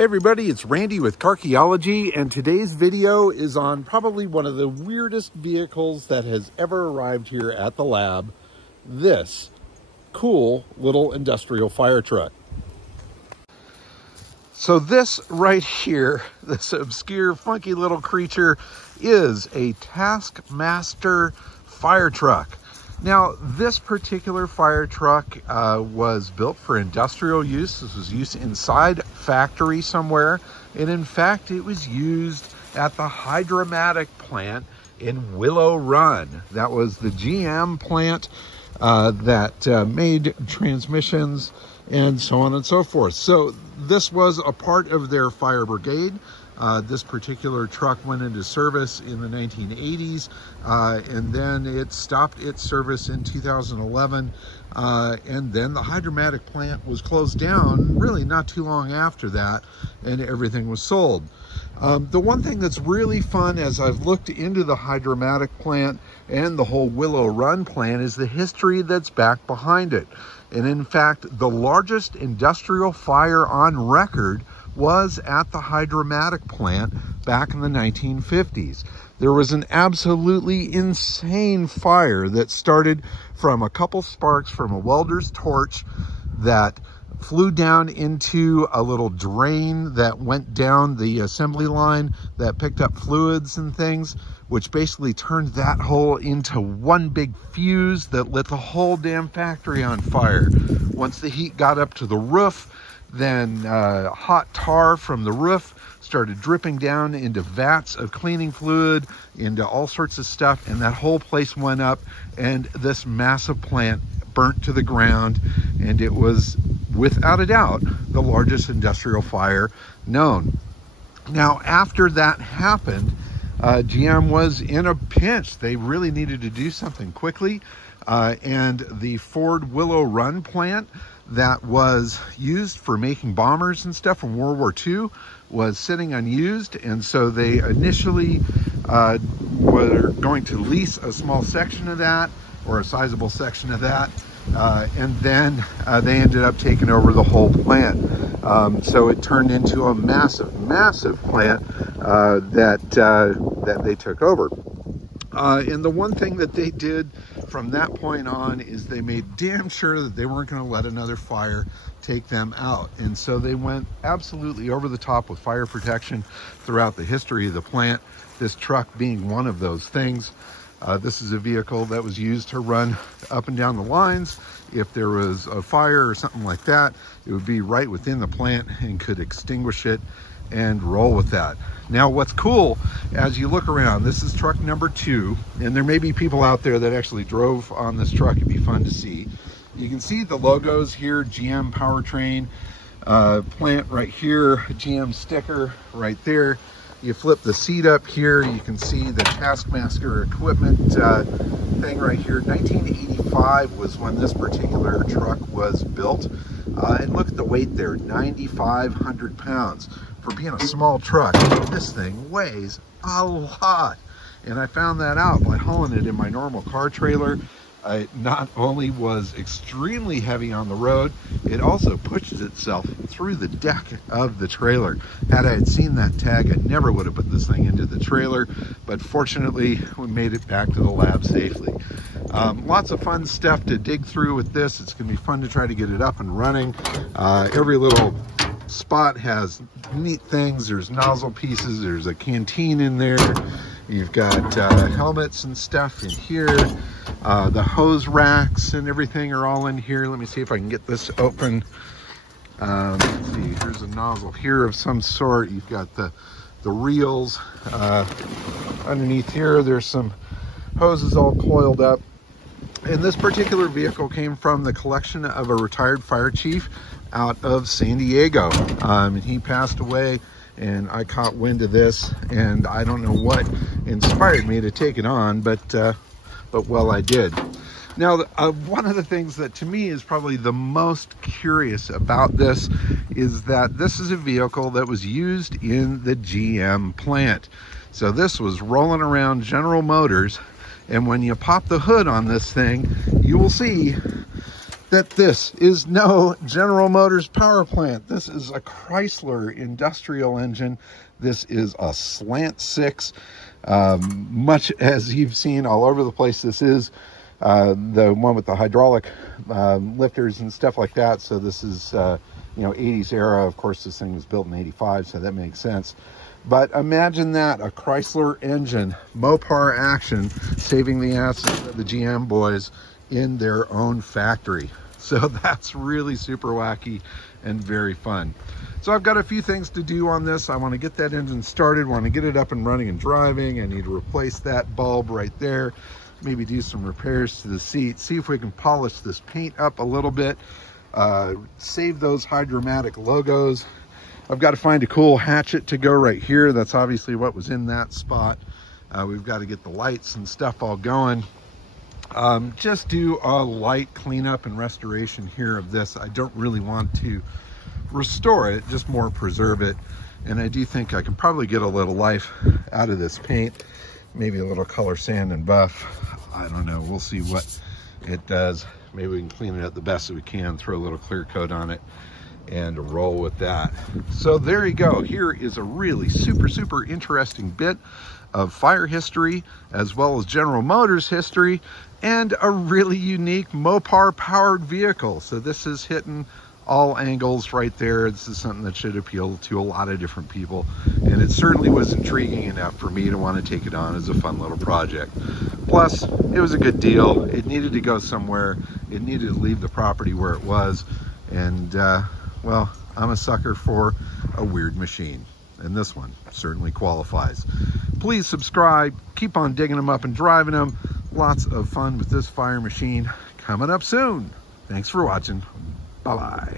Hey everybody, it's Randy with Carchaeology, and today's video is on probably one of the weirdest vehicles that has ever arrived here at the lab. This cool little industrial fire truck. So this right here, this obscure, funky little creature is a Taskmaster fire truck. Now, this particular fire truck was built for industrial use. This was used inside a factory somewhere. And in fact, it was used at the Hydra Matic plant in Willow Run. That was the GM plant that made transmissions and so on and so forth. So this was a part of their fire brigade. This particular truck went into service in the 1980s, and then it stopped its service in 2011, and then the Hydra Matic plant was closed down really not too long after that, and everything was sold. The one thing that's really fun as I've looked into the Hydra Matic plant and the whole Willow Run plant is the history that's back behind it. And in fact, the largest industrial fire on record was at the Hydra Matic plant back in the 1950s. There was an absolutely insane fire that started from a couple sparks from a welder's torch that flew down into a little drain that went down the assembly line that picked up fluids and things, which basically turned that hole into one big fuse that lit the whole damn factory on fire. Once the heat got up to the roof, then hot tar from the roof started dripping down into vats of cleaning fluid, into all sorts of stuff, and that whole place went up, and this massive plant burnt to the ground, and it was, without a doubt, the largest industrial fire known. Now, after that happened, GM was in a pinch. They really needed to do something quickly, and the Ford Willow Run plant that was used for making bombers and stuff from World War II was sitting unused, and so they initially were going to lease a small section of that, or a sizable section of that, and then they ended up taking over the whole plant. So it turned into a massive plant that they took over. And the one thing that they did from that point on is they made damn sure that they weren't going to let another fire take them out. And so they went absolutely over the top with fire protection throughout the history of the plant, this truck being one of those things. This is a vehicle that was used to run up and down the lines. If there was a fire or something like that, it would be right within the plant and could extinguish it and roll with that. Now, what's cool, as you look around, this is truck number 2, and there may be people out there that actually drove on this truck. It'd be fun to see. You can see the logos here, GM Powertrain, plant right here, GM sticker right there. You flip the seat up here, you can see the Taskmaster equipment thing right here. 1985 was when this particular truck was built. And look at the weight there, 9,500 pounds. For being a small truck, this thing weighs a lot. And I found that out by hauling it in my normal car trailer. It not only was extremely heavy on the road, it also pushes itself through the deck of the trailer. Had I had seen that tag, I never would have put this thing into the trailer, but fortunately, we made it back to the lab safely. Lots of fun stuff to dig through with this. It's gonna be fun to try to get it up and running. Every little spot has neat things. There's nozzle pieces, there's a canteen in there. You've got helmets and stuff in here. The hose racks and everything are all in here. Let me see if I can get this open. Let's see, here's a nozzle here of some sort. You've got the reels. Underneath here, there's some hoses all coiled up. And this particular vehicle came from the collection of a retired fire chief out of San Diego. And he passed away, and I caught wind of this, and I don't know what inspired me to take it on, but well, I did. Now, one of the things that to me is probably the most curious about this is that this is a vehicle that was used in the GM plant. So this was rolling around General Motors, and when you pop the hood on this thing, you will see that this is no General Motors power plant. This is a Chrysler industrial engine. This is a slant 6, much as you've seen all over the place. This is the one with the hydraulic lifters and stuff like that. So this is, you know, 80s era. Of course, this thing was built in 85, so that makes sense. But imagine that, a Chrysler engine, Mopar action, saving the asses of the GM boys in their own factory. So that's really super wacky and very fun. So I've got a few things to do on this. I want to get that engine started, want to get it up and running and driving. I need to replace that bulb right there, maybe do some repairs to the seat, see if we can polish this paint up a little bit, save those Hydra Matic logos. I've got to find a cool hatchet to go right here. That's obviously what was in that spot. We've got to get the lights and stuff all going. Just do a light cleanup and restoration here of this. I don't really want to restore it, just more preserve it. And I do think I can probably get a little life out of this paint, maybe a little color sand and buff. I don't know, we'll see what it does. Maybe we can clean it up the best that we can, throw a little clear coat on it and roll with that. So there you go. Here is a really super interesting bit of fire history, as well as General Motors history, and a really unique Mopar powered vehicle. So this is hitting all angles right there. This is something that should appeal to a lot of different people, and it certainly was intriguing enough for me to want to take it on as a fun little project. Plus, it was a good deal. It needed to go somewhere. It needed to leave the property where it was, and well, I'm a sucker for a weird machine, and this one certainly qualifies. Please subscribe, keep on digging them up and driving them. Lots of fun with this fire machine coming up soon. Thanks for watching. Bye-bye.